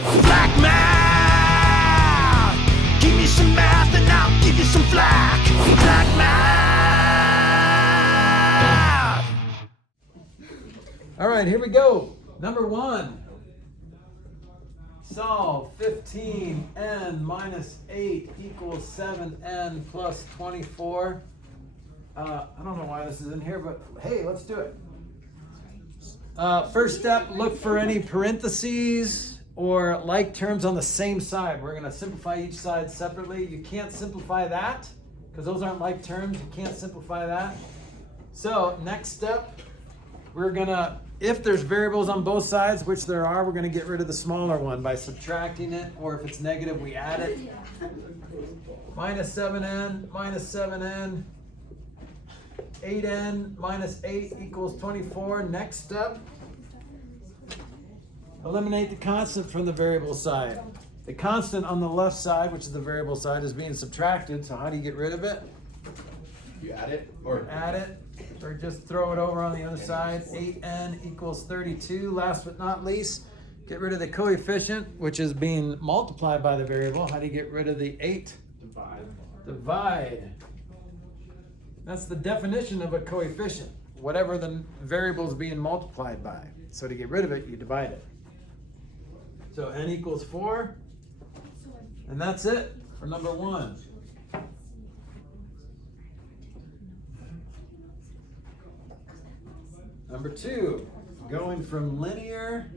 Flack math! Give me some math and I'll give you some flack. Flack math! All right, here we go. Number 1. Solve 15n minus 8 equals 7n plus 24. I don't know why this is in here, but hey, let's do it. First step, look for any parentheses or like terms on the same side. We're going to simplify each side separately. You can't simplify that because those aren't like terms. You can't simplify that. So next step, we're going to, if there's variables on both sides, which there are, we're going to get rid of the smaller one by subtracting it, or if it's negative, we add it. Minus 7n, 8n minus 8 equals 24. Next step, eliminate the constant from the variable side. The constant on the left side, which is the variable side, is being subtracted, so how do you get rid of it? You add it? Or add it, or just throw it over on the other side. 8n equals 32. Last but not least, get rid of the coefficient, which is being multiplied by the variable. How do you get rid of the 8? Divide. That's the definition of a coefficient, whatever the variable is being multiplied by. So to get rid of it, you divide it. So n equals 4, and that's it for number 1. Number 2, going from linear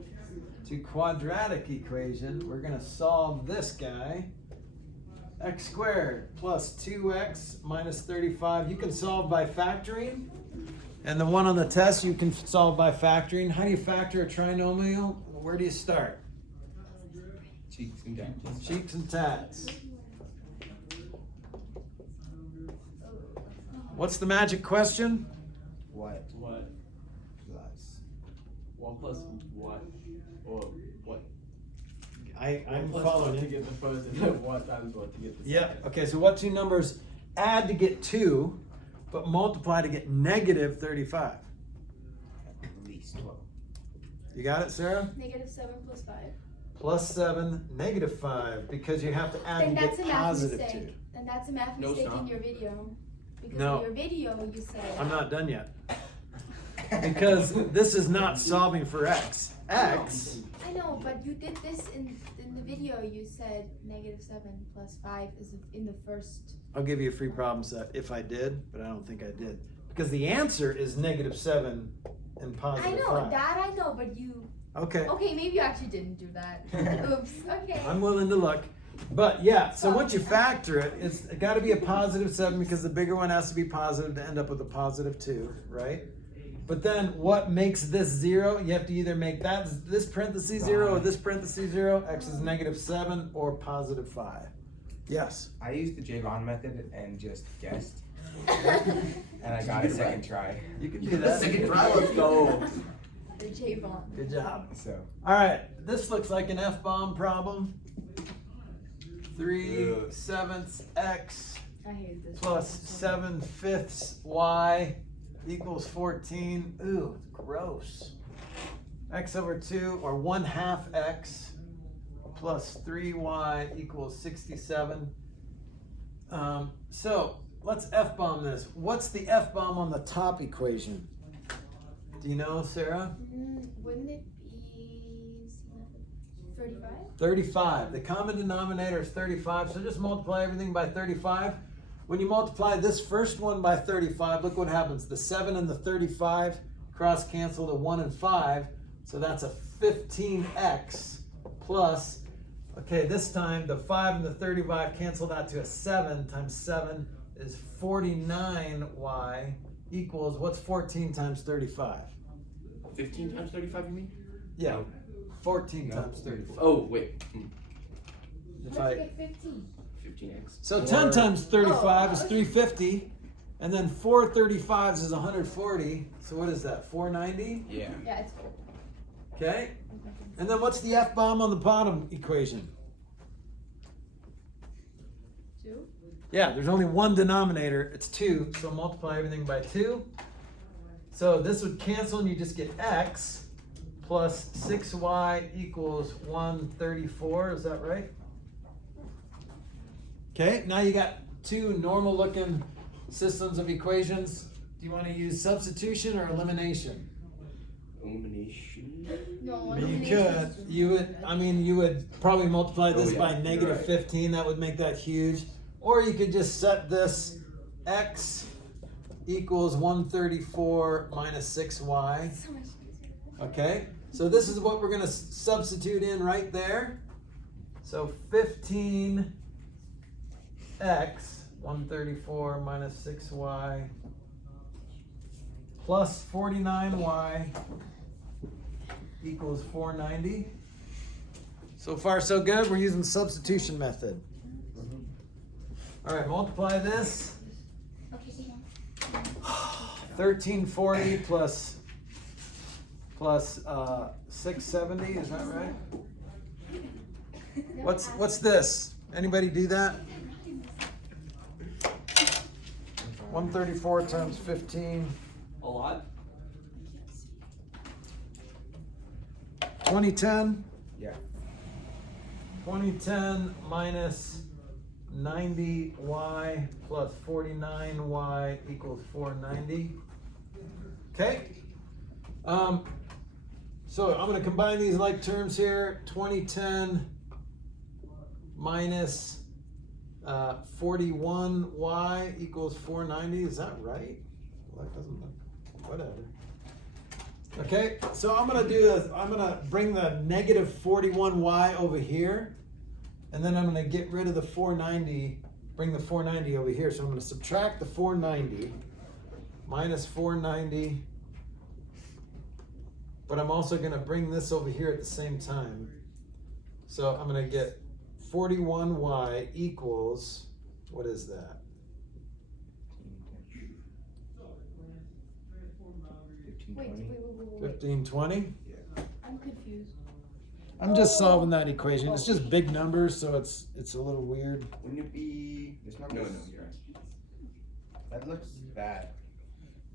to quadratic equation, we're going to solve this guy. X squared plus 2x minus 35. You can solve by factoring. And the one on the test, you can solve by factoring. How do you factor a trinomial? Where do you start? cheeks and tats. Cheeks and tats. What's the magic question? What? What? Plus. 1 plus what? Or what? I'm Plus following what to you. get the first, and then what times what to get the Yeah, second. okay, so what two numbers add to get 2, but multiply to get negative 35? At least 12. You got it, Sarah? Negative 7 plus 5. Plus 7, negative 5, because you have to add Then to that's get a math positive mistake. 2. Then that's a math No, it's mistake in not. your video. Because No. in your video you said. I'm not done yet. Because this is not solving for x. X, I know, but you did this in the video. You said negative 7 plus 5 is in the first. I'll give you a free problem set if I did, but I don't think I did. Because the answer is negative 7 and positive I know 5. that I know, but you. Okay, Okay, maybe you actually didn't do that. Oops. Okay. I'm willing to look. But yeah, so once you factor it, it's got to be a positive 7 because the bigger one has to be positive to end up with a positive 2, right? But then what makes this 0? You have to either make this parenthesis 0 or this parenthesis 0. X is negative 7 or positive 5. Yes. I used the Javon method and just guessed. And I got a second try. You can do that. Second try, let's go. The Javon. Good job. So, All right, this looks like an F-bomb problem. 3/7 x I hate this. plus 7/5 y equals 14. Ooh, gross. X over 2, or 1/2 x plus 3y equals 67. So let's F-bomb this. What's the F-bomb on the top equation? Do you know, Sarah? Wouldn't it be 35? 35. The common denominator is 35, so just multiply everything by 35. When you multiply this first one by 35, look what happens. The 7 and the 35 cross cancel to 1 and 5, so that's a 15x plus, okay, this time the 5 and the 35 cancel that to a 7 times 7 is 49y equals, what's 14 times 35? 15 times 35, you mean? Yeah, 14 No. times 35. Oh, wait. If Let's I- get 15. 15x. So 10 times 35 is Oh. 350, and then 4 35s is 140. So what is that, 490? yeah. Yeah, it's 4. Okay. And then what's the F-bomb on the bottom equation? 2. Yeah, there's only one denominator. It's 2, so multiply everything by 2. So this would cancel and you just get x plus 6y equals 134. Is that right? Okay, now you got two normal looking systems of equations. Do you want to use substitution or elimination? Elimination. No, I mean, you elimination could, is- you would probably multiply this yeah, by you're negative right. 15. That would make that huge. Or you could just set this x equals 134 minus 6y. So much easier. Okay, so this is what we're going to substitute in right there. So 15x, 134 minus 6y, plus 49y equals 490. So far, so good. We're using the substitution method. All right, multiply this. Okay, see ya. 1340 plus 670, is that right? What's this? Anybody do that? 134 times 15. A lot. 2010. Yeah. 2010 minus 90y plus 49y equals 490. Okay. So I'm going to combine these like terms here. 2010 minus 41y equals 490. Is that right? Well, that doesn't look, whatever. Okay, so I'm gonna do this. I'm gonna bring the negative 41y over here, and then I'm gonna get rid of the 490, bring the 490 over here. So I'm gonna subtract the 490, minus 490, but I'm also gonna bring this over here at the same time. So I'm gonna get 41y equals, what is that? Wait. 1520? I'm confused. I'm just solving that equation. It's just big numbers, so it's a little weird. Wouldn't it be this number? No, you're right. That looks bad.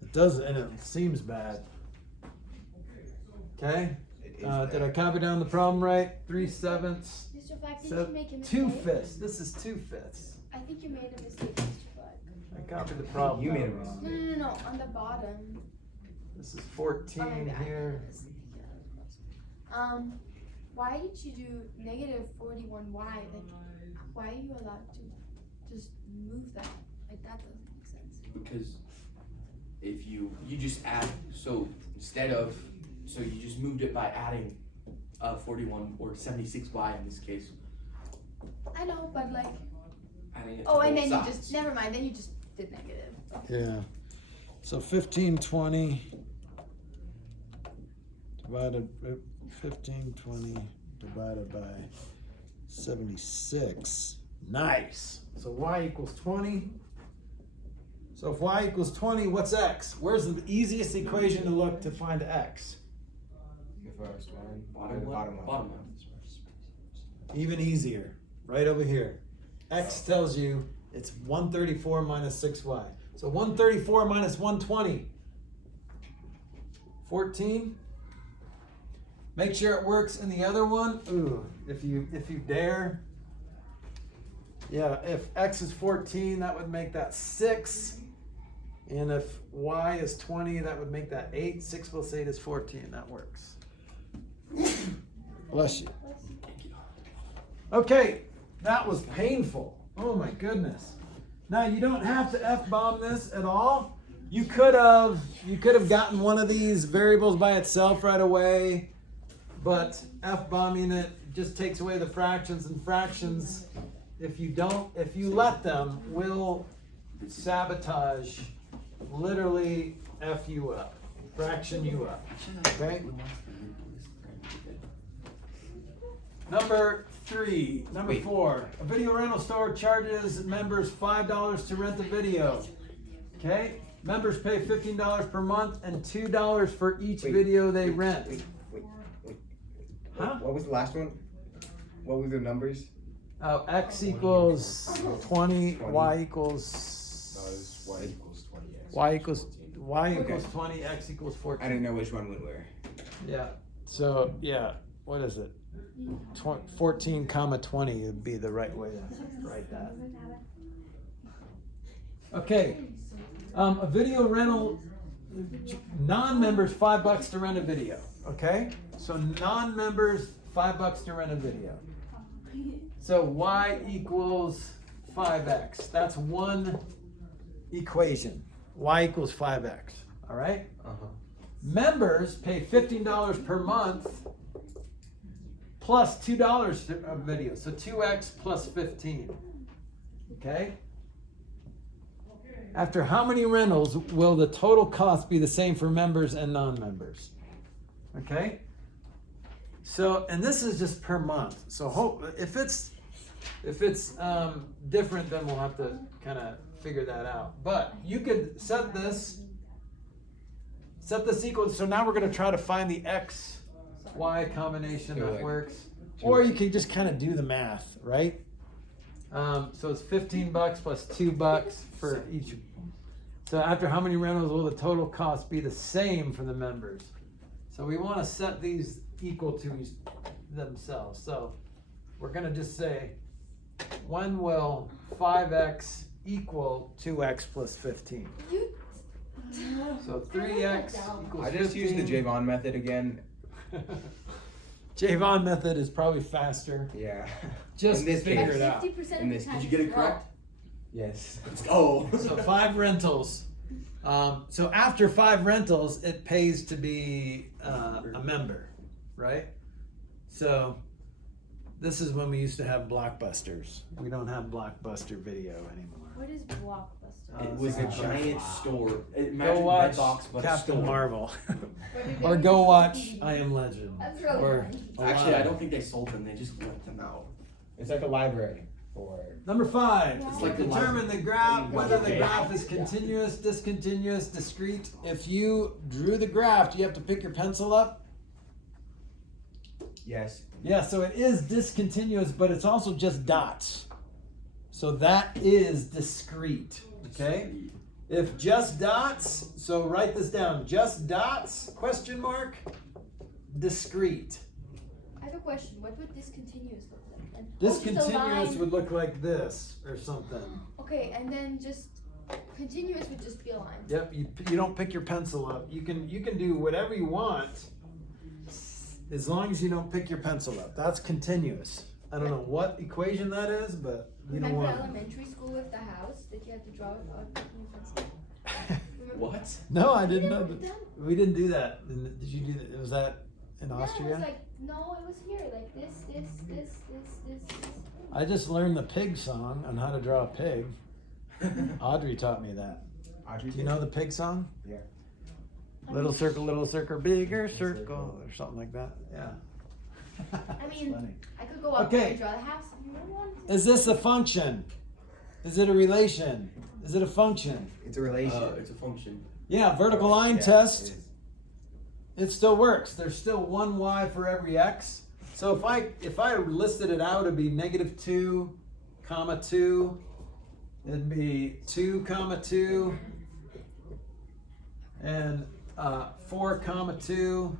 It does, and it seems bad. Okay, It is did I bad. copy down the problem right? 3/7, Mr. Flack, did so you make a mistake? 2/5. This is 2/5. I think you made a mistake, Mr. Flack. I copied the problem. You made a down mistake. wrong. No, on the bottom. This is Oh, 14 maybe I here. made a mistake. Why did you do negative 41y? Like, why are you allowed to just move that? Like, that doesn't make sense. Because if you just add, so instead of, so you just moved it by adding 41 or 76y in this case. I know, but like, Adding it to oh, and both then sides. you just, never mind, then you just did negative. Yeah. So 1520 divided 1520 divided by 76. Nice. So y equals 20. So if y equals 20, what's x? Where's the easiest equation to look to find x? The first one. Bottom The one. bottom one. Bottom one. Even easier. Right over here. X tells you it's 134 minus 6y. So 134 minus 120. 14. Make sure it works in the other one. Ooh, if you dare. Yeah, if x is 14, that would make that 6. And if y is 20, that would make that 8. 6 plus 8 is 14. That works. Bless you. Okay, that was painful. Oh my goodness. Now you don't have to F-bomb this at all. You could have gotten one of these variables by itself right away, but F-bombing it just takes away the fractions, and fractions, if you let them, will sabotage, literally F you up, fraction you up, okay? Number 4, a video rental store charges members $5 to rent the video. Okay? Members pay $15 per month and $2 for each video they rent. Wait. Huh? What was the last one? What were the numbers? Oh, x equals 20, y equals Y equals 20. y equals 20, x equals 14. I didn't know which one went where. Yeah. So yeah, what is it? 14 comma 20 would be the right way to write that. Okay, a video rental, non-members $5 to rent a video. Okay, so non-members $5 to rent a video. So y equals 5x. That's one equation. Y equals 5x. All right. Members pay $15 per month plus $2 a video. So 2x plus 15. Okay. After how many rentals will the total cost be the same for members and non-members? Okay. So, and this is just per month. So if it's different, then we'll have to kind of figure that out. But you could set this equal. So now we're going to try to find the x, y combination that works. Or you can just kind of do the math, right? So it's $15 plus $2 for each. So after how many rentals will the total cost be the same for the members? So we want to set these equal to themselves. So we're going to just say, when will 5x equal 2x plus 15? So 3x equals 15. I just used the Javon method again. Javon method is probably faster. Yeah. Just figure it out. 50% And of this- the time Did you get it it's wrong. correct? Yes. Let's go. So 5 rentals. So after 5 rentals, it pays to be a member, right? So this is when we used to have Blockbusters. We don't have Blockbuster video anymore. What is Blockbuster? It was a giant store. Go Imagine watch Redbox, but a Captain store. Marvel. What did Or they go do? watch I Am Legend. That's really Or funny. Actually, I don't think they sold them. They just left them out. It's like a library for. Number 5. It's like the Determine the graph, whether the Okay. graph is continuous, discontinuous, discrete. If you drew the graph, do you have to pick your pencil up? Yes. Yeah, so it is discontinuous, but it's also just dots. So that is discrete, okay? If just dots, so write this down, just dots, question mark, discrete. I have a question. What would discontinuous look like? And just a Discontinuous line. would look like this or something. Okay, and then just continuous would just be a line. Yep, you don't pick your pencil up. You can do whatever you want as long as you don't pick your pencil up. That's continuous. I don't know what equation that is, but you don't Remember want it. elementary school with the house that you had to draw out picking your pencil? Remember? What? No, I didn't You know never that. done? We didn't do that. Did you do that? Was that in Yeah, Austria? it was like, no, it was here, like this. I just learned the pig song on how to draw a pig. Audrey taught me that. Audrey, Do you know the pig song? Yeah. Little circle, bigger circle, or something like that. Yeah. I That's mean, funny. I could go up Okay. there and draw the house. You really wanted to? Is this a function? Is it a relation? Is it a function? It's a relation. It's a function. Yeah, vertical line Yeah, test. it is. It still works. There's still one y for every x. So if I listed it out, it'd be -2, 2. It'd be 2, 2, and 4, 2,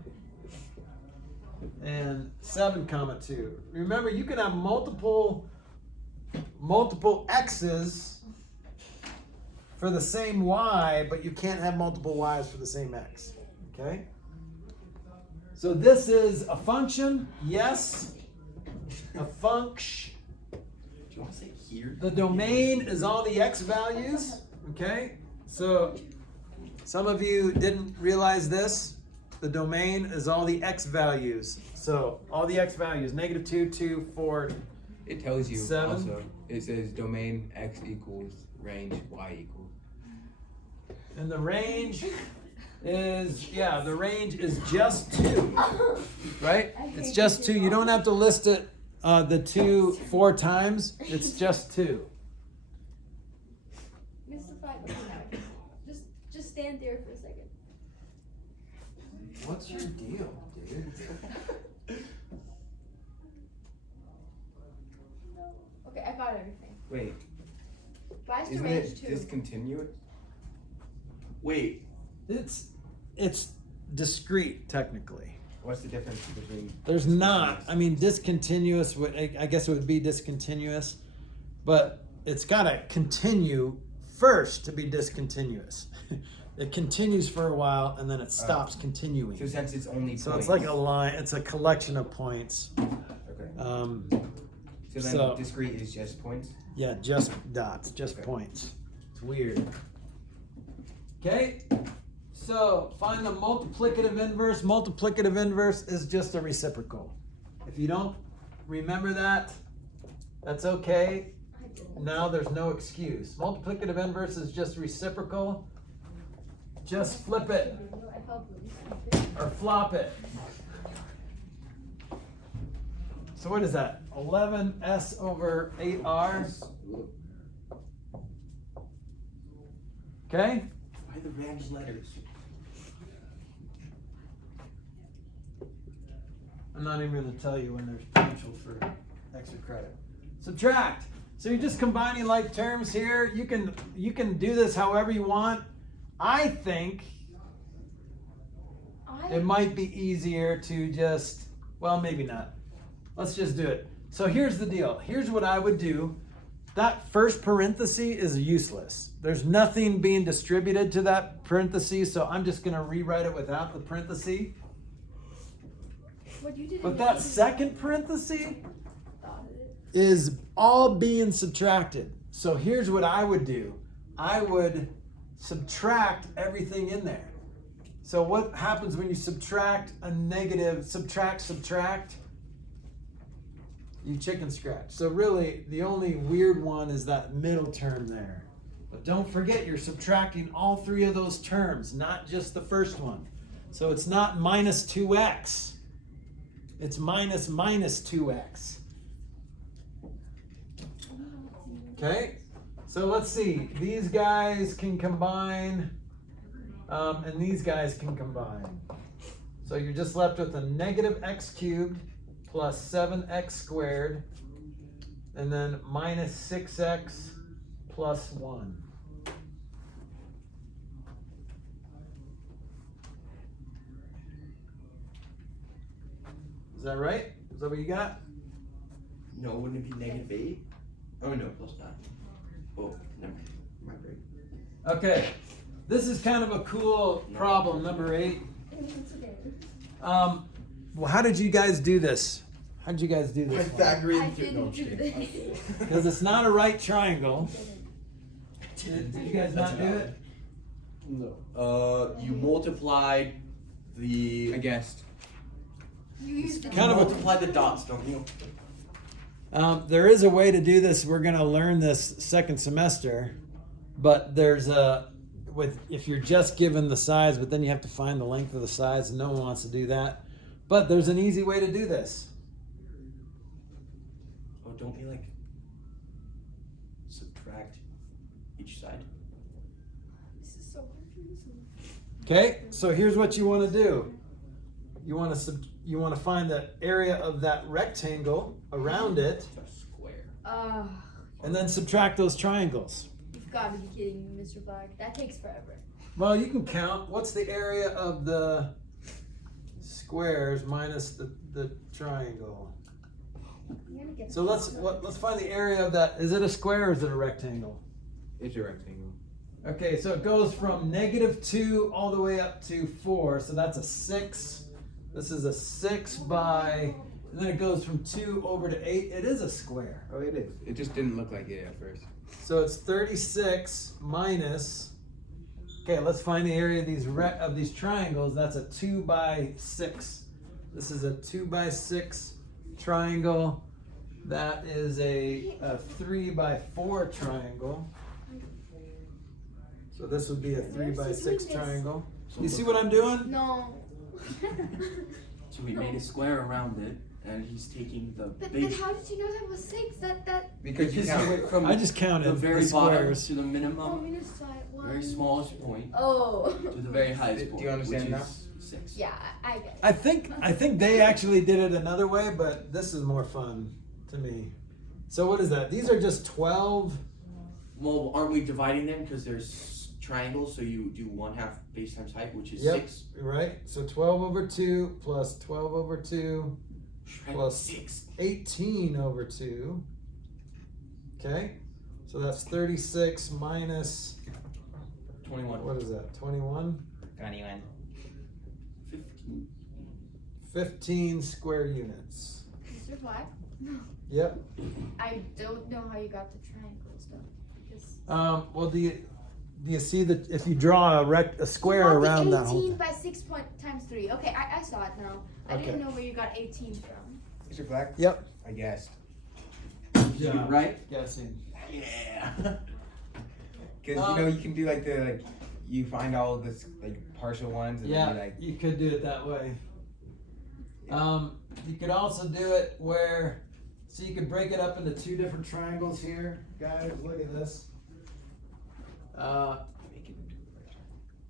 and 7, 2. Remember, you can have multiple x's for the same y, but you can't have multiple y's for the same x. Okay? So this is a function, yes. A function. Do you want to say here? The domain is all the x values. Okay? So some of you didn't realize this. The domain is all the x values. So all the x values, -2, 2, 4. It tells you 7. also. It says domain x equals range y equals. And the range is, the range is just 2. Right? It's just 2. You don't have to list it the 2 4 times. It's just 2. Mr. Flack, okay, now. Just stand there for a second. What's your deal, dude? Okay, I got everything. Wait, Why is the isn't range it 2? discontinuous? Wait. It's discrete technically. What's the difference between? There's not. I mean, discontinuous would, I guess it would be discontinuous, but it's got to continue first to be discontinuous. It continues for a while and then it stops continuing. So since it's only So points, it's like a line. It's a collection of points. Okay. So then so- discrete is just points? Yeah, just dots, just Okay. points. It's weird. Okay, so find the multiplicative inverse. Multiplicative inverse is just a reciprocal. If you don't remember that, that's okay. I didn't. Now there's no excuse. Multiplicative inverse is just reciprocal. Just flip it I helped with you. or flop it. So what is that? 11s over 8r. Okay? Why the Rams letters? I'm not even going to tell you when there's potential for extra credit. Subtract. So you're just combining like terms here. You can do this however you want. I think it might be easier to just, well, maybe not. Let's just do it. So here's the deal. Here's what I would do. That first parenthesis is useless. There's nothing being distributed to that parenthesis, so I'm just going to rewrite it without the parenthesis. What you did. But that second parenthesis thought of it. is all being subtracted. So here's what I would do. I would subtract everything in there. So what happens when you subtract a negative, subtract? You chicken scratch. So really, the only weird one is that middle term there. But don't forget, you're subtracting all three of those terms, not just the first one. So it's not minus 2x. It's minus 2x. Okay, so let's see. These guys can combine, and these guys can combine. So you're just left with a negative x cubed plus 7x squared, and then minus 6x plus 1. Is that right? Is that what you got? No, wouldn't it be -8? Oh no, +9. Oh, never mind. My brain. Okay, this is kind of a cool problem, number 8. It's okay. Well, how did you guys do this? How did you guys do this? I didn't do this. Because it's not a right triangle. Did you guys not do it? No. You multiplied the. I guessed. You used the Kind of a- multiply the dots, don't you? There is a way to do this. We're going to learn this second semester, but there's if you're just given the sides, but then you have to find the length of the sides, and no one wants to do that. But there's an easy way to do this. Oh, don't we like subtract each side? This is so confusing. Okay, so here's what you want to do. You want to find the area of that rectangle around it, It's a square. and then subtract those triangles. You've got to be kidding me, Mr. Flack. That takes forever. Well, you can count. What's the area of the squares minus the triangle? I'm gonna get So let's find the area of that. Is it a square or is it a rectangle? It's a rectangle. Okay, so it goes from -2 all the way up to 4. So that's a 6. This is a 6 by, and then it goes from 2 over to 8. It is a square. Oh, it is. It just didn't look like it at first. So it's 36 minus. Okay, let's find the area of these triangles. That's a 2 by 6. This is a 2 by 6 triangle. That is a 3 by 4 triangle. So this would be a 3 by 6 triangle. You see what I'm doing? No. So we made a square around it, and he's taking the But big. then how did you know that was 6? That Because you Because count. you went from I just counted the very the bottom squares. to the oh, minimum, minus side 1. very smallest point, Oh. to the very highest Do point, you understand which now? is 6. Yeah, I get it. I think they actually did it another way, but this is more fun to me. So what is that? These are just 12. Well, aren't we dividing them because there's triangles, so you do 1/2 base times height, which is Yep. 6. Right? So 12 over 2 plus 12 over 2 plus 6. 18 over 2. Okay? So that's 36 minus, 21. what is that, 21? 21. 15. 15 square units. Mr. Flack? Yep. I don't know how you got the triangles though. Because Well, do you see that if you draw a square around that whole 18 thing? by 6 times 3. Okay, I saw it now. I Okay. didn't know where you got 18 from. Mr. Flack? Yep. I guessed. Yeah. Right? Guessing. Yeah. Because you can do you find all of this partial ones and Yeah, then you could do it that way. You could also do it where, so you could break it up into 2 different triangles here. Guys, look at this.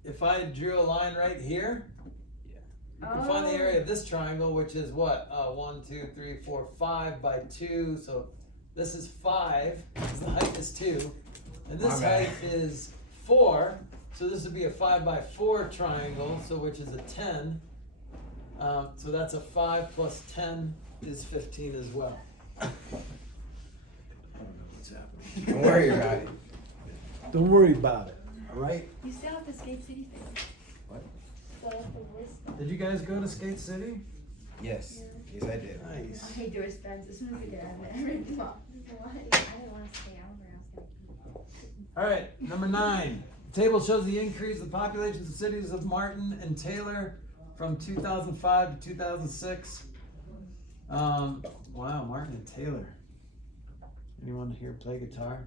If I drew a line right here, you can find the area of this triangle, which is what? 1, 2, 3, 4, 5 by 2. So this is 5, because the height is 2. And this My bad. height is 4. So this would be a 5 by 4 triangle, so which is a 10. So that's a 5 plus 10 is 15 as well. I don't know what's happening. Don't worry about it. Don't worry about it. All right. You still have the Skate City thing. What? Still have the worst. Did you guys go to Skate City? Yes. Yes, I did. Nice. I hate George Spence. As soon as we get out of there, I didn't want to stay over. All right, number 9. The table shows the increase of the populations of cities of Martin and Taylor from 2005 to 2006. Wow, Martin and Taylor. Anyone here play guitar?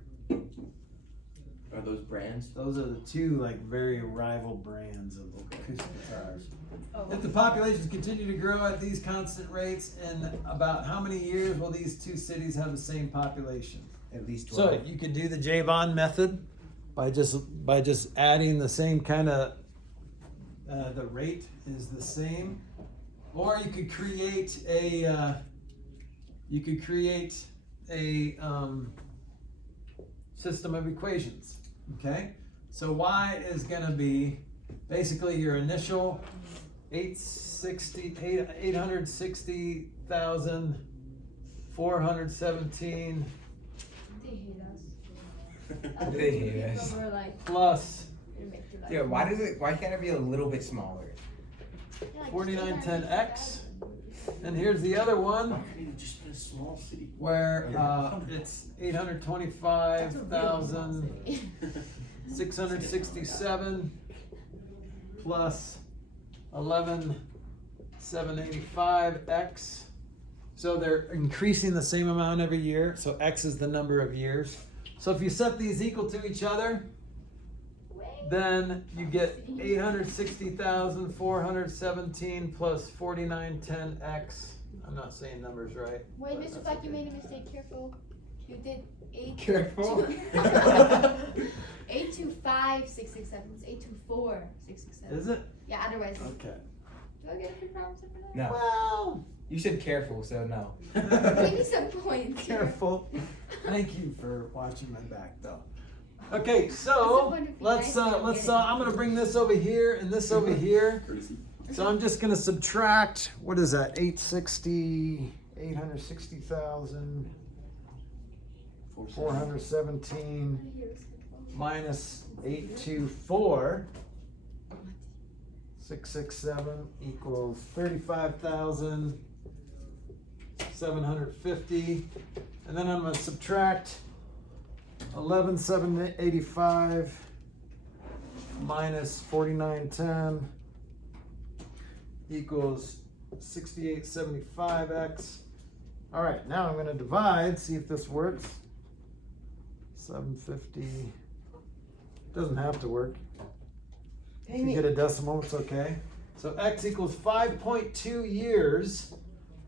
Are those brands? Those are the 2 very rival brands of acoustic guitars. Oh. If the populations continue to grow at these constant rates, in about how many years will these 2 cities have the same population? At least 12. So you could do the Javon method by just adding the same kind of the rate is the same, or you could create a system of equations. Okay, so y is going to be basically your initial 860,417 They hate us. They hate us. We're like, plus we make you like. Yeah, why can't it be a little bit smaller? Yeah, like 4910x. And here's the other one Why couldn't you just in a small city? where it's 825,667 plus 11,785x. So they're increasing the same amount every year. So x is the number of years. So if you set these equal to each other, then you get 860,417 plus 4910x. I'm not saying numbers right. Wait, but Mr. that's Flack, okay. you made a mistake. Careful. You did 8. Careful. 825,667. It's 824,667. Is it? Yeah. Otherwise, Okay. do I get a free problem for that? No. Well, You said careful, so no. Give me some points. here. careful. Thank you for watching my back, though. Okay, What's the so point of being let's nice and getting- I'm gonna bring this over here and this over here. Courtesy. So I'm just gonna subtract, what is that? 860,000 417 minus 824 667 equals 35,750, and then I'm going to subtract 11,785 minus 4910 equals 6875x. All right, now I'm going to divide, see if this works. 750 doesn't have to work. If you get a decimal, it's okay. So x equals 5.2 years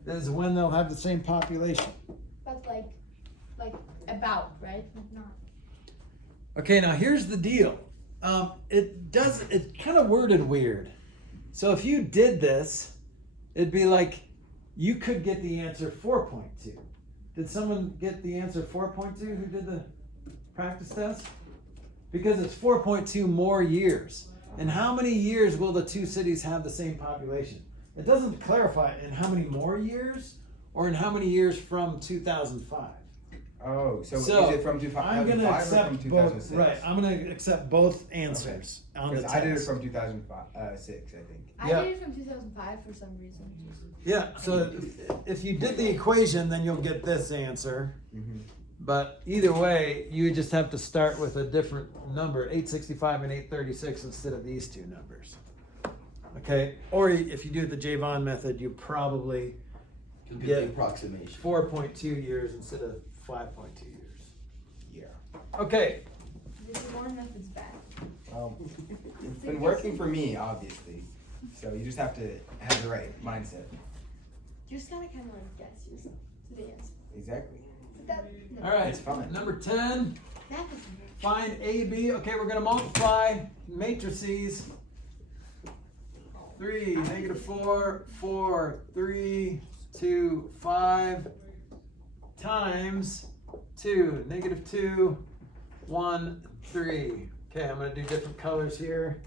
is when they'll have the same population. But like about, right? Not. Okay, now here's the deal. It's kind of worded weird. So if you did this, it'd be like you could get the answer 4.2. Did someone get the answer 4.2 who did the practice test? because it's 4.2 more years. And how many years will the two cities have the same population? It doesn't clarify in how many more years or in how many years from 2005. Oh, so is So it from I'm 2005 gonna or from accept 2006? both. Right, I'm gonna accept both answers on the Because test. I did it from 2006, I think. I Yeah. did it from 2005 for some reason. Yeah, so if you did the equation, then you'll get this answer. Mm-hmm. But either way, you would just have to start with a different number, 865 and 836 instead of these two numbers. Okay, or if you do it the Javon method, you probably You'll get Yeah. the approximation. 4.2 years instead of 5.2 years. Yeah. Okay, The Javon method's bad. It's been working for me, obviously. So you just have to have the right mindset. You just gotta kind of like guess yourself to the answer. Exactly. But that, no, all right, It's fine. number 10. that is Find AB. Okay, we're gonna multiply matrices. 3, -4, 4, 3, 2, 5 times 2, -2, 1, 3. Okay, I'm gonna do different colors here.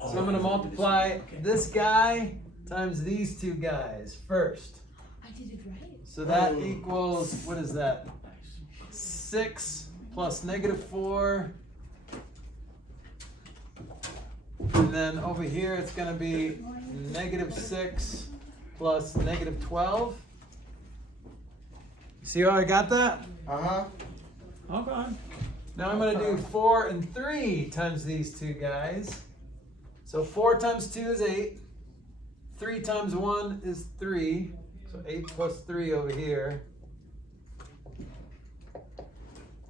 So I'm gonna multiply this guy times these two guys first. I did it right. So that equals, what is that? 6 plus -4. And then over here, it's gonna be -6 plus -12. See how I got that? Uh-huh. Okay. Now I'm gonna do 4 and 3 times these two guys. So 4 times 2 is 8. 3 times 1 is 3. So 8 plus 3 over here.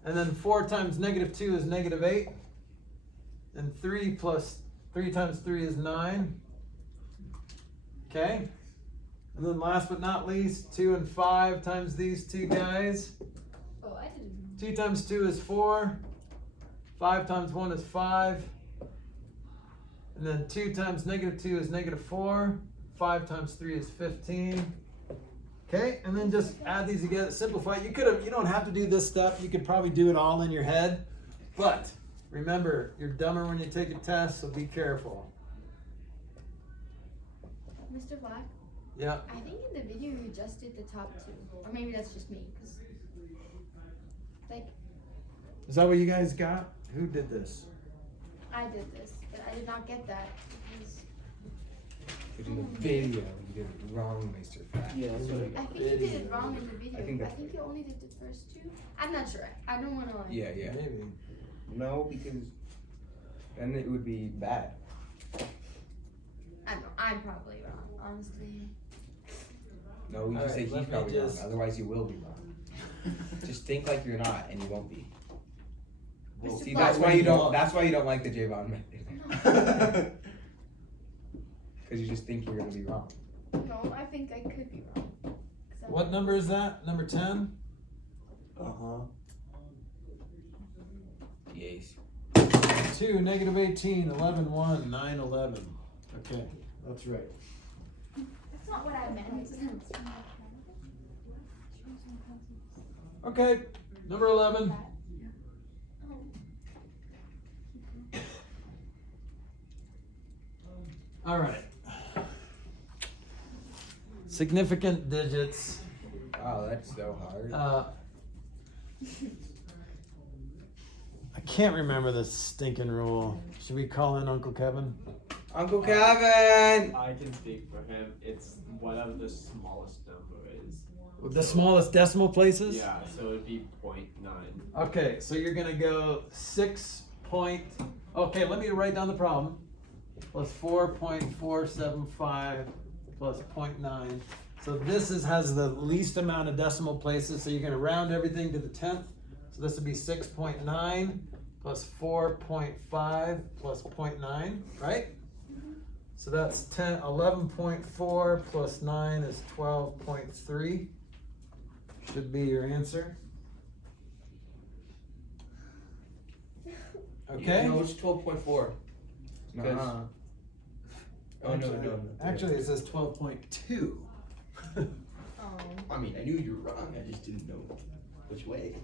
And then 4 times -2 is -8. And 3 times 3 is 9. Okay. And then last but not least, 2 and 5 times these two guys. Oh, I did it. 2 times 2 is 4. 5 times 1 is 5. And then 2 times -2 is -4. 5 times 3 is 15. Okay, and then just add these together, simplify. You don't have to do this stuff. You could probably do it all in your head. But remember, you're dumber when you take a test, so be careful. Mr. Flack, Yeah. I think in the video you just did the top two. Or maybe that's just me. 'Cause, like, Is that what you guys got? Who did this? I did this, but I did not get that. Because But in the video, you did it wrong, Mr. Flack. Yeah, that's what I got. I think you did it wrong in the video. I think that's you only did the first two. I'm not sure. I don't want to like. Yeah, yeah. Maybe. No, because then it would be bad. I don't know. I'm probably wrong, honestly. No, you All just say right, he's let me probably just- wrong. Otherwise, you will be wrong. Just think like you're not, and you won't be. Mr. See, Flack, that's why you don't. That's why you don't like the Javon method. Because you just think you're gonna be wrong. No, I think I could be wrong. 'Cause I'm- What number is that? Number 10? Uh-huh. Yes. 2, -18, 11, 1, 9, 11. Okay, that's right. That's not what I meant. Okay, number 11. All right. Significant digits. Wow, that's so hard. I can't remember the stinking rule. Should we call in Uncle Kevin? Uncle Kevin! I can speak for him. It's whatever the smallest number is. The smallest decimal places? Yeah, so it'd be 0.9. Okay, so you're gonna go 6 point, okay, let me write down the problem. Plus 4.475 plus 0.9. So this has the least amount of decimal places, so you're gonna round everything to the 10th. So this would be 6.9 plus 4.5 plus 0.9, right? So that's 11.4 plus 9 is 12.3. Should be your answer. Okay? No, it's 12.4. Nuh-uh. Oh, no. Actually, it says 12.2. Oh. I mean, I knew you were wrong. I just didn't know which way.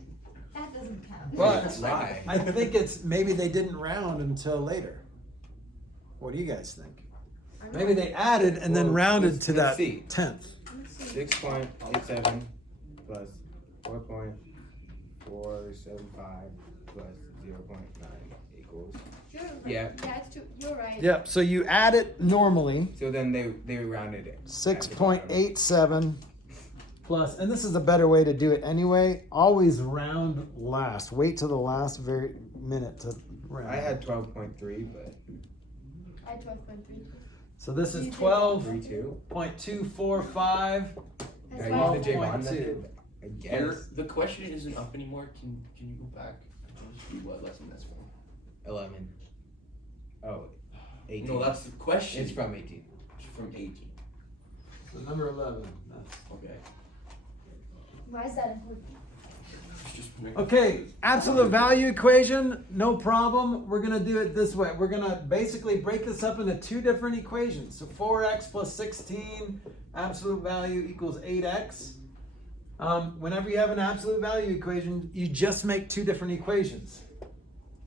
That doesn't count. But Why? I think it's maybe they didn't round until later. What do you guys think? Maybe they added and then Well, rounded let's- to let's that see. 10th. 6.87 plus 4.475 plus 0.9 equals. You're right. Yeah. That's true. You're right. Yep, so you add it normally, So then they rounded it. 6.87 plus, and this is a better way to do it anyway, always round last. Wait till the last very minute to round. I had 12.3, but I had 12.3. So this is You did. 12.245. That's I why. used the J-Bond 12.2. method. I guess. The question isn't up anymore. Can you go back? I'll just read what lesson that's from. 11. Oh, 18. No, that's the question. It's from 18. It's from 18. So number 11. Okay. Why is that important? It's just Okay, absolute value equation, no problem. We're gonna do it this way. We're gonna basically break this up into two different equations. So 4x plus 16, absolute value equals 8x. Whenever you have an absolute value equation, you just make two different equations.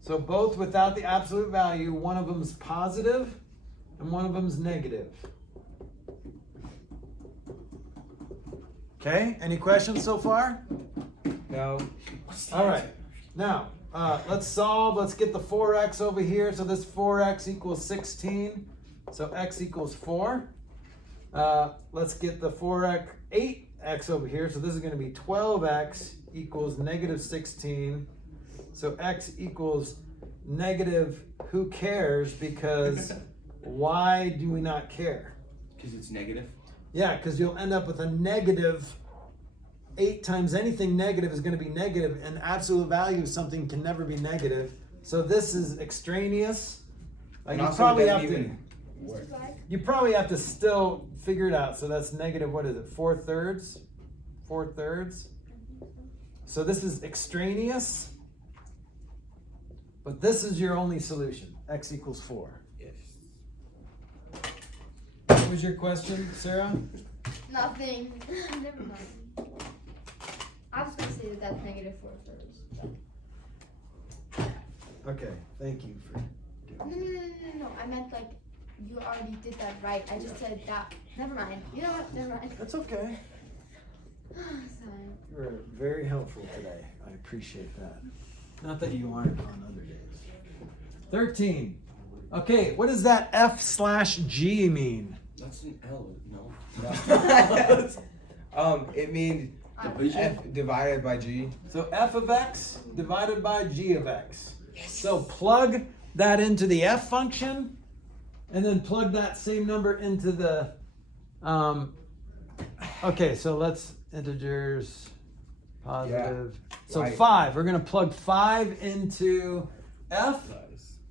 So both without the absolute value, one of them is positive and one of them is negative. Okay, any questions so far? No. All right, now let's solve. Let's get the 4x over here. So this 4x equals 16. So x equals 4. Let's get the 8x over here. So this is going to be 12x equals negative 16. So x equals negative, who cares? Because why do we not care? Because it's negative. Yeah, because you'll end up with a negative. 8 times anything negative is going to be negative, and absolute value of something can never be negative. So this is extraneous. Like And you also probably it have doesn't to. even work. You probably have to still figure it out. So that's negative. What is it? 4/3. 4/3. So this is extraneous. But this is your only solution. X equals 4. Yes. What was your question, Sarah? Nothing. Never mind. I was gonna say that that's negative 4/3. Okay, thank you for. No. I meant like you already did that right. I just said that. Never mind. You know what? Never mind. That's okay. Sorry. You were very helpful today. I appreciate that. Not that you aren't on other days. 13. Okay, what does that F/G mean? That's an L. No. It means Division. F divided by G. So f of x divided by g of x. So plug that into the f function, and then plug that same number into the. Okay, so let's integers positive. So Right. 5. We're gonna plug 5 into f.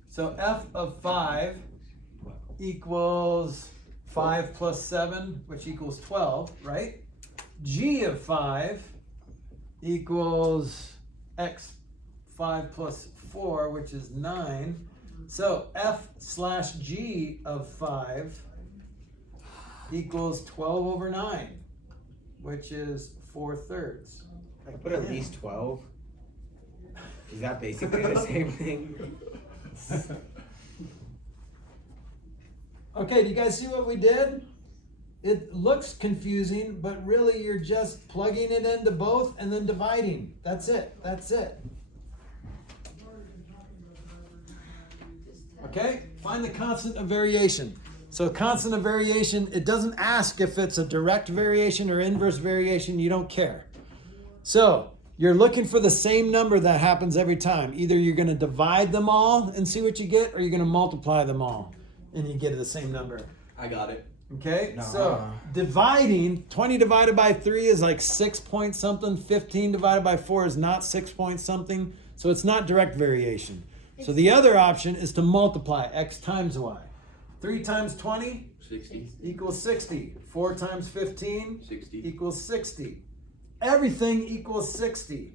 So f of 5 equals 5 plus 7, which equals 12, right? G of 5 equals x 5 plus 4, which is 9. So F/G of 5 equals 12 over 9, which is 4/3. I put at least 12. Is that basically the same thing? Okay, do you guys see what we did? It looks confusing, but really you're just plugging it into both and then dividing. That's it. That's it. Okay, find the constant of variation. So constant of variation, it doesn't ask if it's a direct variation or inverse variation. You don't care. So you're looking for the same number that happens every time. Either you're going to divide them all and see what you get, or you're going to multiply them all and you get the same number. I got it. Okay, Nuh-uh. so dividing, 20 divided by 3 is like 6 point something, 15 divided by 4 is not 6 point something, so it's not direct variation. So the other option is to multiply x times y. 3 times 20 60. equals 60. 4 times 15 60. equals 60. Everything equals 60.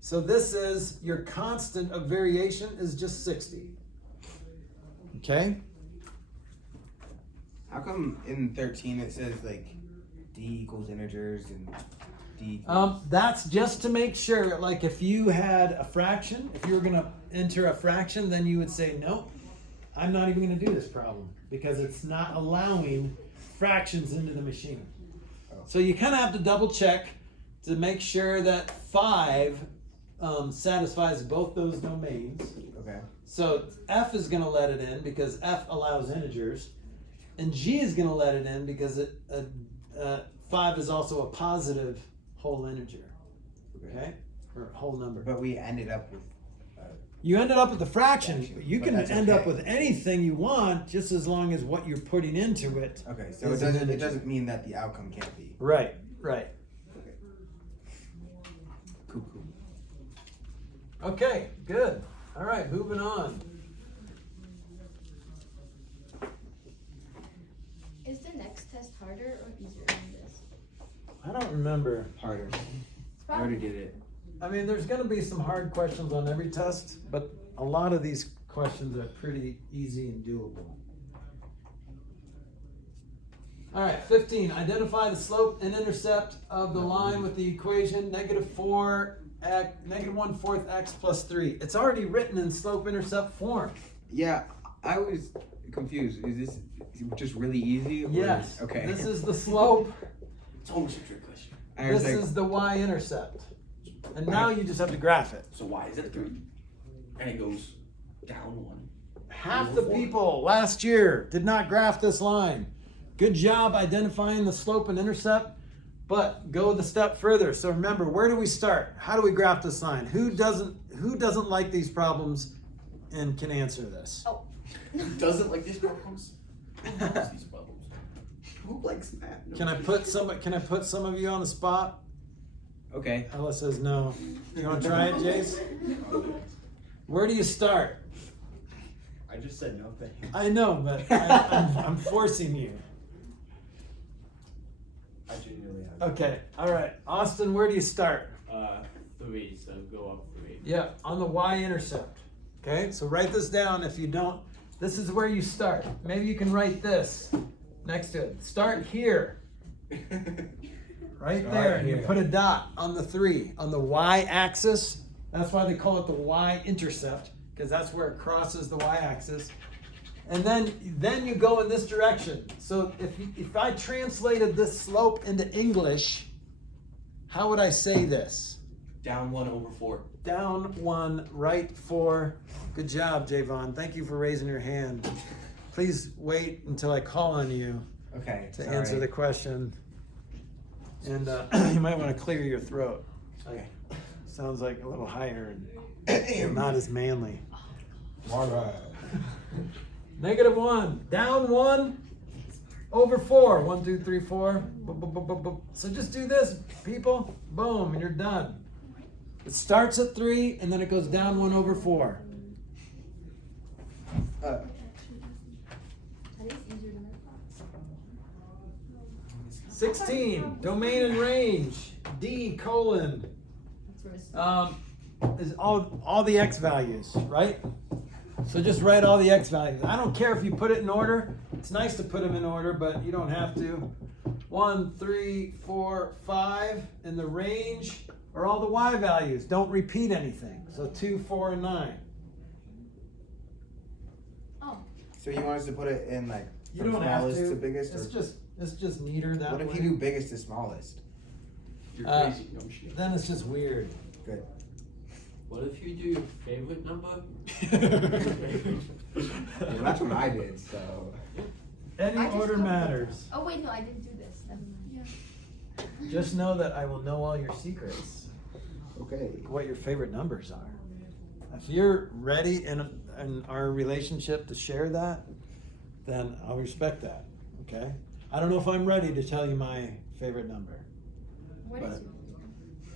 So this is your constant of variation is just 60. Okay? How come in 13 it says like D equals integers and D. That's just to make sure, like if you had a fraction, if you were gonna enter a fraction, then you would say, nope, I'm not even gonna do this problem because it's not allowing fractions into the machine. So you kind of have to double check to make sure that 5 satisfies both those domains. Okay. So F is gonna let it in because F allows integers, and G is gonna let it in because 5 is also a positive whole integer, okay? Or whole number. But we ended up with. You ended up with the fraction. Fraction, You but can that's end up okay. with anything you want, just as long as what you're putting into it. Okay, so is it an doesn't. It integer. doesn't mean that the outcome can't be. Right, right. Okay. Cool. Okay, good. All right, moving on. Is the next test harder or easier than this? I don't remember. Harder. It's I already probably did it. I mean, there's going to be some hard questions on every test, but a lot of these questions are pretty easy and doable. All right, 15. Identify the slope and intercept of the line with the equation -1/4 x plus 3. It's already written in slope-intercept form. Yeah, I was confused. Is this just really easy? Or Yes. Okay. This is the slope. It's almost a trick question. I was This like, is the y-intercept. And now you just have to graph it. So y is at 3, and it goes down 1. Half the people last year did not graph this line. Good job identifying the slope and intercept, but go the step further. So remember, where do we start? How do we graph this line? Who doesn't like these problems and can answer this? Oh. Who doesn't like these problems? Who loves these problems? who likes that? No. Can I put some of you on the spot? Okay. Ella says no. You want to try it, Jace? Where do you start? I just said no thank you. I know, but I'm forcing you. I genuinely have. Okay, all right. Austin, where do you start? 3, so go up 3. Yeah, on the y-intercept. Okay, so write this down if you don't. This is where you start. Maybe you can write this next to it. Start here, right Start there, and you here. put a dot on the 3. On the y-axis, that's why they call it the y-intercept, because that's where it crosses the y-axis. And then you go in this direction. So if I translated this slope into English, how would I say this? Down 1/4. Down 1, right 4. Good job, Javon. Thank you for raising your hand. Please wait until I call on you Okay. to sorry. answer the question. And you might want to clear your throat. Okay. Sounds like a little higher and not as manly. All right. -1, down 1/4. 1, 2, 3, 4. Boop, boop, boop, boop, boop. So just do this, people. Boom, and you're done. It starts at 3, and then it goes down 1/4. That is easier than I thought. 16, domain and range. D:, That's where it's is all the x values, right? So just write all the x values. I don't care if you put it in order. It's nice to put them in order, but you don't have to. 1, 3, 4, 5, and the range are all the y values. Don't repeat anything. So 2, 4, and 9. Oh, So you want us to put it in like You from don't have smallest to. to biggest? It's Or just neater that what way. if you do biggest to smallest? You're Uh, crazy. No shit. Then it's just weird. Good. What if you do your favorite number? Well, that's what I did. So. Any I just order don't- matters. oh wait, no, I didn't do this. Never mind. Yeah. Just know that I will know all your secrets, Okay. what your favorite numbers are. If you're ready in our relationship to share that, then I'll respect that, okay? I don't know if I'm ready to tell you my favorite number. What But- is your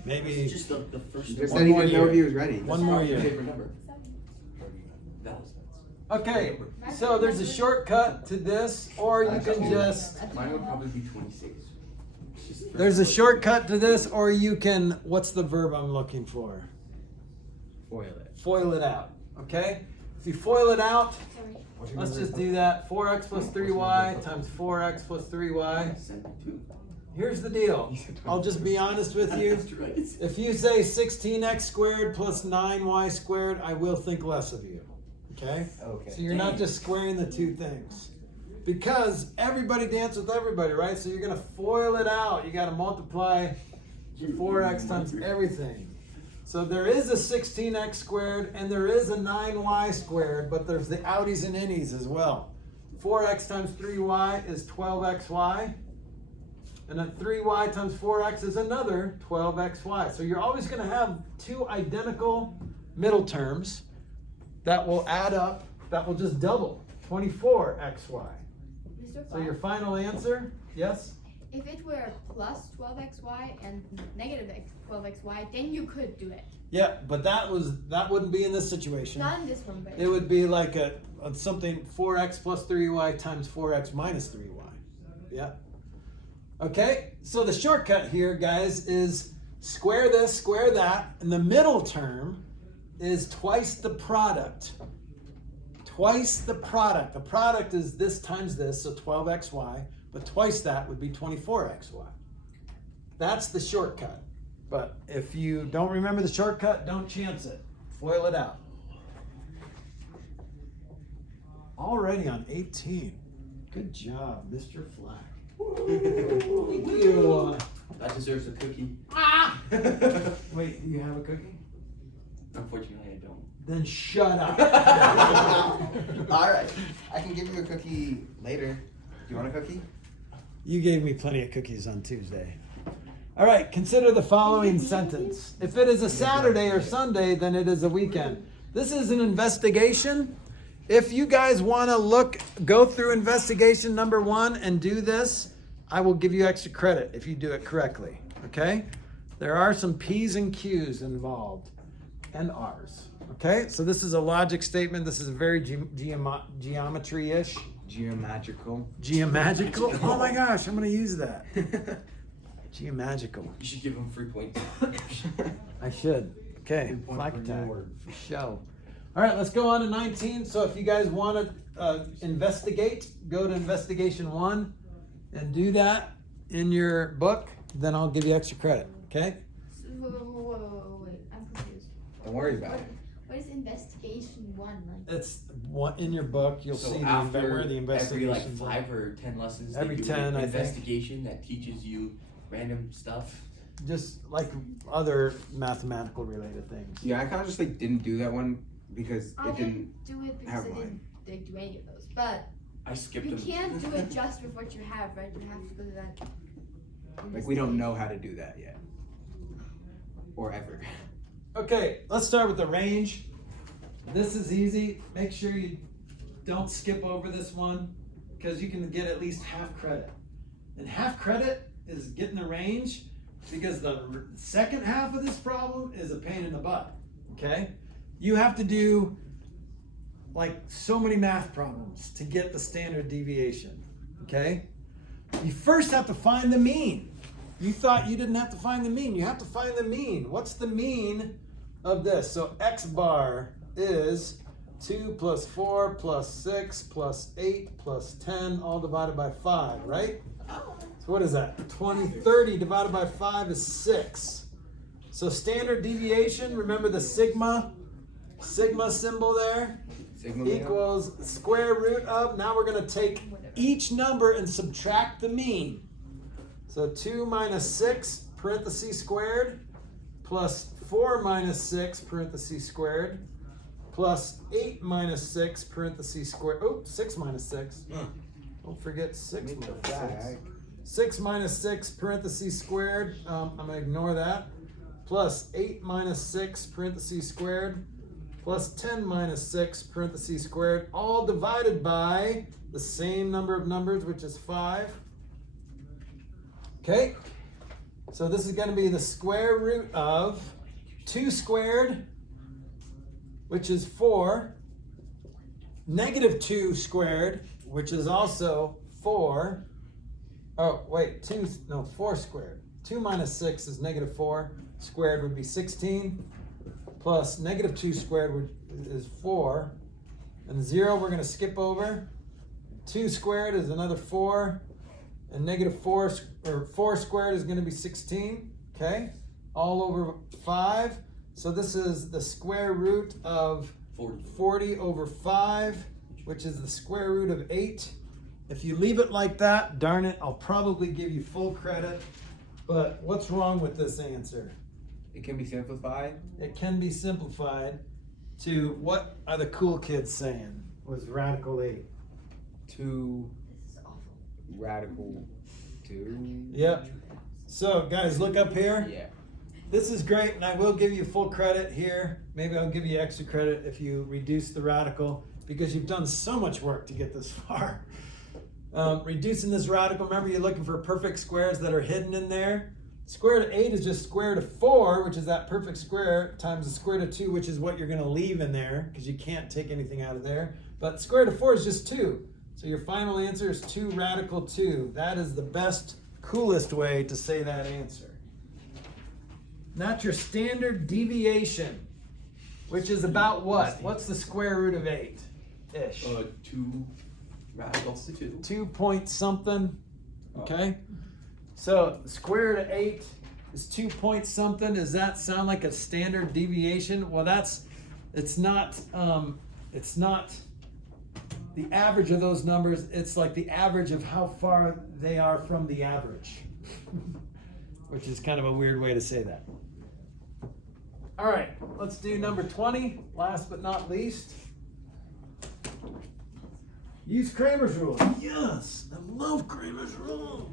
Maybe It's just the first You just One said he more didn't know year. if he was ready. One more Your year. favorite number. That was Okay, so there's a shortcut to this, or you can just, Mine would probably be 26. Just the there's a first shortcut to this, or you can, what's the verb I'm looking for? Foil it. Foil it out, okay? If you foil it out, sorry. What's your let's number? just do that. 4x plus 3y times 4x plus 3y. 72. here's the deal. I'll just be honest with you. That's right. If you say 16x squared plus 9y squared, I will think less of you. Okay? Okay. So you're not just squaring the two things. Because everybody dances with everybody, right? So you're going to FOIL it out. You got to multiply 4x times everything. So there is a 16x squared and there is a 9y squared, but there's the outies and innies as well. 4x times 3y is 12xy. And then 3y times 4x is another 12xy. So you're always going to have two identical middle terms that will add up, that will just double, 24xy. Mr. So your Flack, final answer, yes? if it were plus 12xy and negative 12xy, then you could do it. Yeah, but that wouldn't be in this situation. Not in this one, but It would be like a something 4x plus 3y times 4x minus 3y. Yeah. Okay, so the shortcut here, guys, is square this, square that, and the middle term is twice the product. Twice the product. The product is this times this, so 12xy, but twice that would be 24xy. That's the shortcut. But if you don't remember the shortcut, don't chance it. FOIL it out. Already on 18. Good job, Mr. Flack. Thank you. That deserves a cookie. Wait, do you have a cookie? Unfortunately, I don't. Then shut up. All right. I can give you a cookie later. Do you want a cookie? You gave me plenty of cookies on Tuesday. All right, consider the following sentence. If it is a Saturday or Sunday, then it is a weekend. This is an investigation. If you guys want to go through investigation number 1 and do this, I will give you extra credit if you do it correctly. Okay? There are some P's and Q's involved and R's. Okay? So this is a logic statement. This is very geometry-ish. Geomagical. Geomagical? Oh my gosh, I'm going to use that. Geomagical. You should give him 3 points. I should. Okay, Flack attack for show. All right, let's go on to 19. So if you guys want to investigate, go to investigation 1 and do that in your book. Then I'll give you extra credit. Okay? wait, I'm confused. Don't worry about it. What is investigation 1 like? It's one in your book. You'll So see after where the every investigations like are. 5 or 10 lessons, Every they do 10, an I think. investigation that teaches you random stuff. Just like other mathematical related things. Yeah, I kind of just like didn't do that one because I it didn't. do it because have I mine. didn't do any of those. But I skipped you them. can't do it just with what you have, right? You have to go to that. Like we don't know how to do that yet, or ever. Okay, let's start with the range. This is easy. Make sure you don't skip over this one because you can get at least half credit. And half credit is getting the range because the second half of this problem is a pain in the butt. Okay? You have to do like so many math problems to get the standard deviation. Okay? You first have to find the mean. You thought you didn't have to find the mean. You have to find the mean. What's the mean of this? So x bar is 2 plus 4 plus 6 plus 8 plus 10 all divided by 5, right? So what is that? 20, 30 divided by 5 is 6. So standard deviation, remember the sigma symbol there? Sigma Equals square root of, now we're going to take each number and subtract the mean. So 2 minus 6 parentheses squared plus 4 minus 6 parentheses squared plus 8 minus 6 parentheses squared. Oh, 6 minus 6. Don't forget 6 minus 6. 6 minus 6 parentheses squared. I'm going to ignore that. Plus 8 minus 6 parentheses squared plus 10 minus 6 parentheses squared, all divided by the same number of numbers, which is 5. Okay, so this is going to be the square root of 2 squared, which is 4, negative 2 squared, which is also 4. Oh, wait, 4 squared. 2 minus 6 is negative 4. Squared would be 16. Plus negative 2 squared is 4. And 0 we're going to skip over. 2 squared is another 4. And negative 4 squared is going to be 16. Okay, all over 5. So this is the square root of 40 over 5, which is the square root of 8. If you leave it like that, darn it, I'll probably give you full credit. But what's wrong with this answer? It can be simplified. It can be simplified to, what are the cool kids saying was radical 8. 2 This is awful. radical 2. Yep. So guys, look up here. Yeah. This is great, and I will give you full credit here. Maybe I'll give you extra credit if you reduce the radical, because you've done so much work to get this far. Reducing this radical, remember you're looking for perfect squares that are hidden in there. Square root of 8 is just square root of 4, which is that perfect square, times the square root of 2, which is what you're going to leave in there, because you can't take anything out of there. But square root of 4 is just 2. So your final answer is 2 radical 2. That is the best, coolest way to say that answer. That's your standard deviation, which is about what? What's the square root of 8-ish? 2 radical 2. 2 point something. Okay. So the square root of 8 is 2 point something. Does that sound like a standard deviation? Well, it's not the average of those numbers. It's like the average of how far they are from the average, which is kind of a weird way to say that. All right, let's do number 20, last but not least. Use Kramer's rule. Yes, I love Kramer's rule.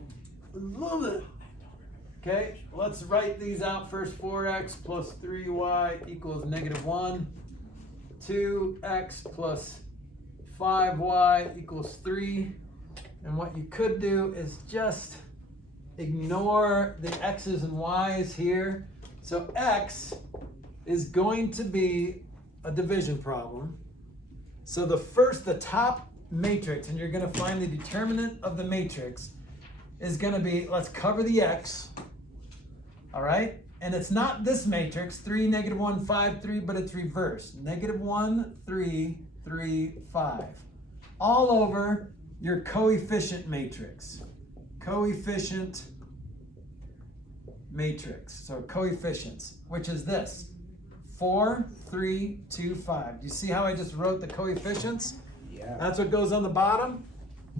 I love it. Okay, let's write these out first. 4x plus 3y equals -1. 2x plus 5y equals 3. And what you could do is just ignore the x's and y's here. So x is going to be a division problem. So the top matrix, and you're going to find the determinant of the matrix, is going to be, let's cover the x, all right? And it's not this matrix, 3, -1, 5, 3, but it's reversed. -1, 3, 3, 5. All over your coefficient matrix. Coefficient matrix, so coefficients, which is this. 4, 3, 2, 5. Do you see how I just wrote the coefficients? Yeah. That's what goes on the bottom.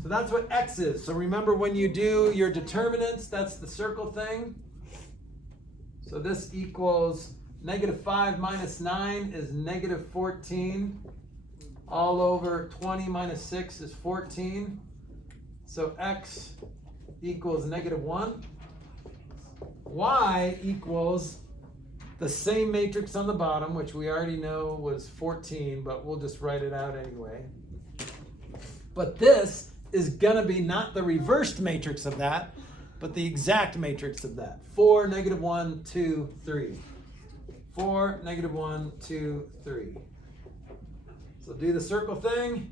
So that's what x is. So remember when you do your determinants, that's the circle thing. So this equals -5 minus 9 is -14. All over 20 minus 6 is 14. So x equals -1. Y equals the same matrix on the bottom, which we already know was 14, but we'll just write it out anyway. But this is going to be not the reversed matrix of that, but the exact matrix of that. 4, -1, 2, 3. 4, -1, 2, 3. So do the circle thing,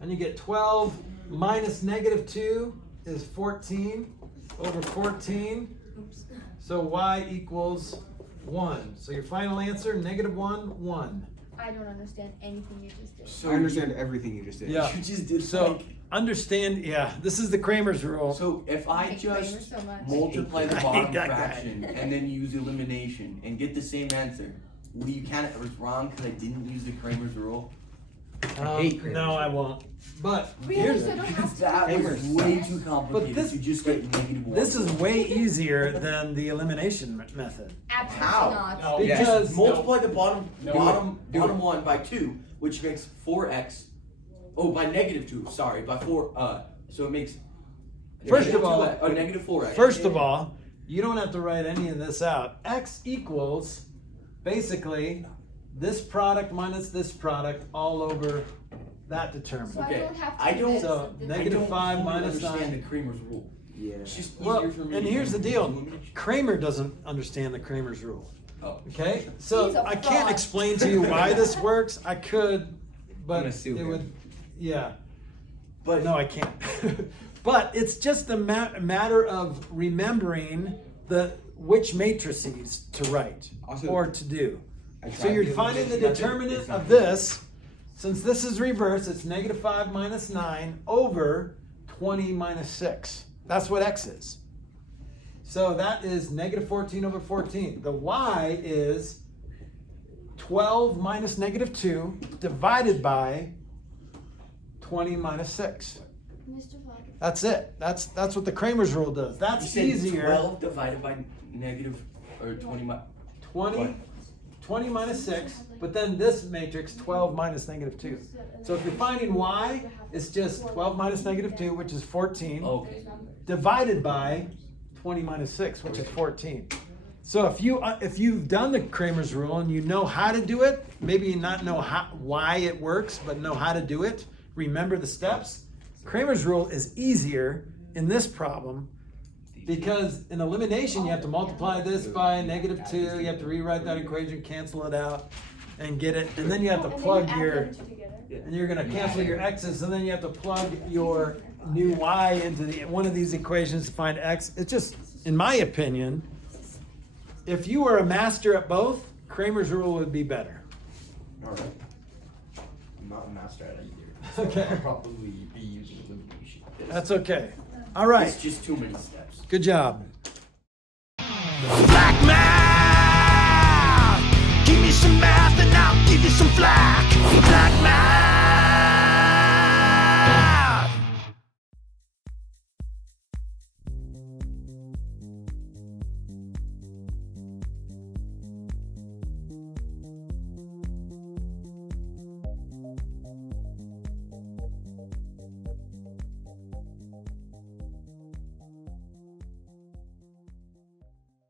and you get 12 minus -2 is 14 over 14. Oops. So y equals 1. So your final answer, -1, 1. I don't understand anything you just did. So I understand everything you just did. Yeah. You just did So understand, this is the Kramer's rule. So if I hate Kramer just so much. multiply the I hate bottom that guy. fraction and then use elimination and get the same answer, will you count it as wrong because I didn't use the Kramer's rule? hate Kramer's no, rule. I won't. But Really? here's So don't have Because to that do was this? way too complicated. this- to just get -1. this is way easier than the elimination method. Absolutely How? not. No. Yeah. Because Just multiply the bottom No. Do it. one by 2, which makes 4x. Oh, by -2. Sorry, by 4. So it makes. First of all- -4x. First of all, you don't have to write any of this out. X equals basically this product minus this product all over that So determinant. I Okay, don't have to I do don't- this. So, this- negative I don't 5 fully minus understand 9. the Kramer's rule. Yeah. It's just Well, easier for me. and to here's the use deal. elimination. Kramer doesn't understand the Kramer's rule. Oh. Okay? So He's a I can't fraud. explain to you why this works. I could, but gonna sue it him. would, yeah. But No, I can't. But it's just a matter of remembering which matrices to write Also, or to do. I So tried you're the finding the elimination method, determinant it's not of good. this. Since this is reversed, it's -5 minus 9 over 20 minus 6. That's what x is. So that is negative 14 over 14. The y is 12 minus negative 2 divided by 20 minus 6. Mr. Flack. That's it. That's what the Kramer's rule does. You That's said easier. 12 divided by negative, or 20 20, 20 minus 6, but then this matrix, 12 minus negative 2. So if you're finding y, it's just 12 minus negative 2, which is 14, Okay. divided by 20 minus 6, which is 14. So if you've done the Kramer's rule and you know how to do it, maybe not know why it works, but know how to do it, remember the steps, Kramer's rule is easier in this problem because in elimination you have to multiply this by negative 2, you have to rewrite that equation, cancel it out, and get it, and then you have to plug your, and you're gonna cancel your x's, and then you have to plug your new y into one of these equations to find x. It's just, in my opinion, if you were a master at both, Kramer's rule would be better. Alright. I'm not a master at either. Okay. I'll probably be using elimination. That's okay. All right. It's just too many steps. Good job.